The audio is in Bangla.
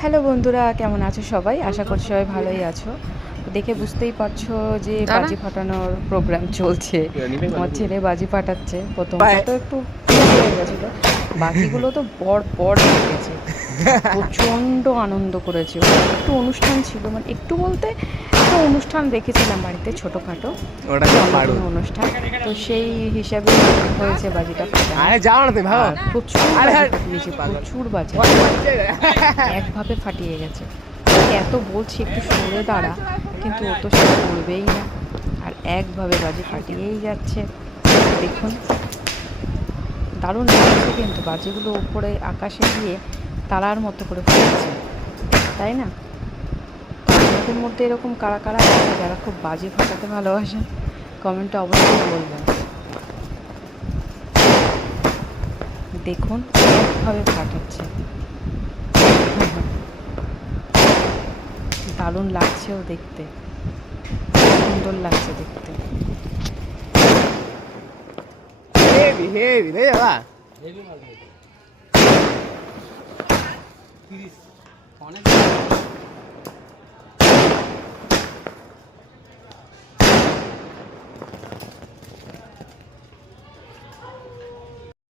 হ্যালো বন্ধুরা, কেমন আছো সবাই? আশা করছি সবাই ভালোই আছো। দেখে বুঝতেই পারছো যে বাজি ফাটানোর প্রোগ্রাম চলছে। আমার ছেলে বাজি ফাটাচ্ছে। প্রথমটা তো একটু হয়ে গেছিলো, বাকিগুলো তো পর লেগেছে। প্রচণ্ড আনন্দ করেছে। একটু অনুষ্ঠান ছিল, মানে একটু বলতে একটা অনুষ্ঠান রেখেছিলাম বাড়িতে ছোটোখাটো জন্মদিনের অনুষ্ঠান, তো সেই হিসাবে হয়েছে বাজিটা ফাটানো। আর প্রচুর বাজি ফাটিয়েছে, প্রচুর বাজি একভাবে ফাটিয়ে গেছে। ওকে এত বলছি একটু সরে দাঁড়া, কিন্তু ও তো সে করবেই না, আর একভাবে বাজি ফাটিয়েই যাচ্ছে। দেখুন, দারুণ লাগছে কিন্তু বাজিগুলো উপরে আকাশে গিয়ে তারার মতো করে ফুটছে, তাই না? আপনাদের মধ্যে এরকম কারা কারা আছে যারা খুব বাজি ফাটাতে ভালোবাসেন? কমেন্টে অবশ্যই বলবেন। দেখুন একভাবে ফাটাচ্ছে, দারুণ লাগছেও দেখতে, সুন্দর লাগছে দেখতে। হেভি হেভি রে বাবা, হেভি মাল রে 30 অনেক